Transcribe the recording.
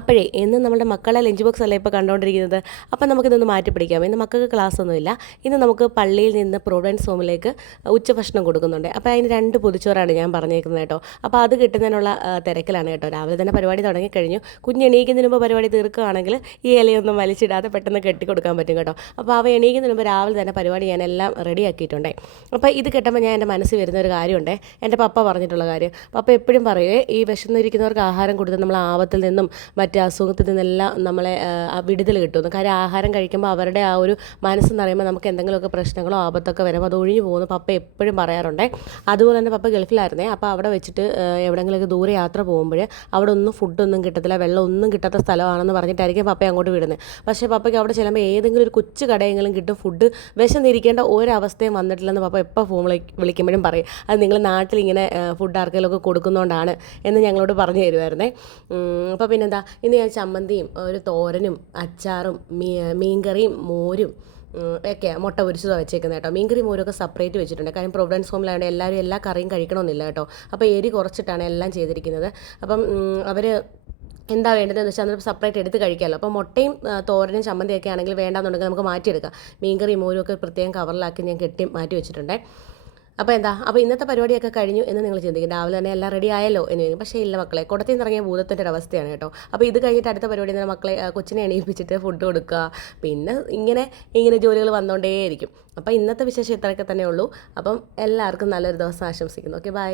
അപ്പോഴേ ഇന്ന് നമ്മുടെ മക്കളെ ലഞ്ച് ബോക്സ് അല്ലേ ഇപ്പോൾ കണ്ടുകൊണ്ടിരിക്കുന്നത്. അപ്പം നമുക്കിതൊന്ന് മാറ്റി പിടിക്കാം. ഇന്ന് മക്കൾക്ക് ക്ലാസ് ഒന്നുമില്ല. ഇന്ന് നമുക്ക് പള്ളിയിൽ നിന്ന് പ്രൊവിഡൻസ് ഹോമിലേക്ക് ഉച്ചഭക്ഷണം കൊടുക്കുന്നുണ്ട്. അപ്പോൾ അതിന് 2 പൊതിച്ചോറാണ് ഞാൻ പറഞ്ഞേക്കുന്നത് കേട്ടോ. അപ്പോൾ അത് കിട്ടുന്നതിനുള്ള തിരക്കിലാണ് കേട്ടോ. രാവിലെ തന്നെ പരിപാടി തുടങ്ങിക്കഴിഞ്ഞു. കുഞ്ഞ് എണീക്കുന്നതിന് മുമ്പ് പരിപാടി തീർക്കുകയാണെങ്കിൽ ഈ ഇലയൊന്നും വലിച്ചിടാതെ പെട്ടെന്ന് കെട്ടിക്കൊടുക്കാൻ പറ്റും കേട്ടോ. അപ്പോൾ അവ എണീക്കുന്നതിന് മുമ്പ് രാവിലെ തന്നെ പരിപാടി ഞാനെല്ലാം റെഡിയാക്കിയിട്ടുണ്ട്. അപ്പോൾ ഇത് കിട്ടുമ്പോൾ ഞാൻ എൻ്റെ മനസ്സിൽ വരുന്ന ഒരു കാര്യമുണ്ട്. എൻ്റെ പപ്പ പറഞ്ഞിട്ടുള്ള കാര്യം. പപ്പ എപ്പോഴും പറയുമേ, ഈ വിശന്നിരിക്കുന്നവർക്ക് ആഹാരം കൊടുത്ത് നമ്മൾ ആപത്തിൽ നിന്നും മറ്റ് അസുഖത്തിൽ നിന്നെല്ലാം നമ്മളെ വിടുതൽ കിട്ടുമെന്ന്. കാര്യം ആഹാരം കഴിക്കുമ്പോൾ അവരുടെ ആ ഒരു മനസ്സെന്ന് പറയുമ്പോൾ നമുക്ക് എന്തെങ്കിലുമൊക്കെ പ്രശ്നങ്ങളോ ആപത്തൊക്കെ വരുമ്പോൾ അത് ഒഴിഞ്ഞു പോകുന്നു പപ്പ എപ്പോഴും പറയാറുണ്ട്. അതുപോലെ തന്നെ പപ്പ ഗൾഫിലായിരുന്നേ. അപ്പോൾ അവിടെ വെച്ചിട്ട് എവിടെയെങ്കിലുമൊക്കെ ദൂരെ യാത്ര പോകുമ്പോൾ അവിടെ ഒന്നും ഫുഡൊന്നും കിട്ടത്തില്ല, വെള്ളം ഒന്നും കിട്ടാത്ത സ്ഥലമാണെന്ന് പറഞ്ഞിട്ടായിരിക്കും പപ്പ അങ്ങോട്ട് വിടുന്നത്. പക്ഷേ പപ്പയ്ക്ക് അവിടെ ചെല്ലുമ്പോൾ ഏതെങ്കിലും ഒരു കൊച്ചു കടയെങ്കിലും കിട്ടും ഫുഡ്. വിശന്നിരിക്കേണ്ട ഒരവസ്ഥയും വന്നിട്ടില്ലെന്ന് പപ്പ എപ്പോൾ ഫോൺ വിളിക്കുമ്പോഴും പറയും. അത് നിങ്ങൾ നാട്ടിൽ ഇങ്ങനെ ഫുഡ് ആർക്കെങ്കിലുമൊക്കെ കൊടുക്കുന്നതുകൊണ്ടാണ് എന്ന് ഞങ്ങളോട് പറഞ്ഞു തരുമായിരുന്നേ. അപ്പോൾ പിന്നെന്താ, ഇന്ന് ഞാൻ ചമ്മന്തിയും ഒരു തോരനും അച്ചാറും മീൻകറിയും മോരും ഒക്കെ മുട്ട പൊരിച്ചതാണ് വെച്ചേക്കുന്നത് കേട്ടോ. മീൻകറി മോരൊക്കെ സെപ്പറേറ്റ് വെച്ചിട്ടുണ്ട്. കാര്യം പ്രൊവിഡൻസ് ഹോമിലായതുകൊണ്ട് എല്ലാവരും എല്ലാ കറിയും കഴിക്കണമെന്നില്ല കേട്ടോ. അപ്പോൾ എരി കുറച്ചിട്ടാണ് എല്ലാം ചെയ്തിരിക്കുന്നത്. അപ്പം അവർ എന്താ വേണ്ടതെന്ന് വെച്ചാൽ അന്നേരം സെപ്പറേറ്റ് എടുത്ത് കഴിക്കാമല്ലോ. അപ്പോൾ മുട്ടയും തോരനും ചമ്മന്തിയൊക്കെ ആണെങ്കിൽ വേണ്ടാന്നുണ്ടെങ്കിൽ നമുക്ക് മാറ്റിയെടുക്കാം. മീൻകറി മോരും ഒക്കെ പ്രത്യേകം കവറിലാക്കി ഞാൻ കെട്ടി മാറ്റി വെച്ചിട്ടുണ്ട്. അപ്പോൾ ഇന്നത്തെ പരിപാടിയൊക്കെ കഴിഞ്ഞു എന്ന് നിങ്ങൾ ചിന്തിക്കും. രാവിലെ തന്നെ എല്ലാം റെഡി ആയല്ലോ എന്ന് ചോദിക്കും. പക്ഷേ ഇല്ല മക്കളെ, കുടത്തിൽ നിന്ന് ഇറങ്ങിയ ഭൂതത്തിൻ്റെ ഒരു അവസ്ഥയാണ് കേട്ടോ. അപ്പോൾ ഇത് കഴിഞ്ഞിട്ട് അടുത്ത പരിപാടി തന്നെ മക്കളെ കൊച്ചിനെ എണീപ്പിച്ചിട്ട് ഫുഡ് കൊടുക്കുക. പിന്നെ ഇങ്ങനെ ജോലികൾ വന്നുകൊണ്ടേയിരിക്കും. അപ്പോൾ ഇന്നത്തെ വിശേഷം ഇത്രയൊക്കെ തന്നെ ഉള്ളൂ. അപ്പം എല്ലാവർക്കും നല്ലൊരു ദിവസം ആശംസിക്കുന്നു. Okay, by.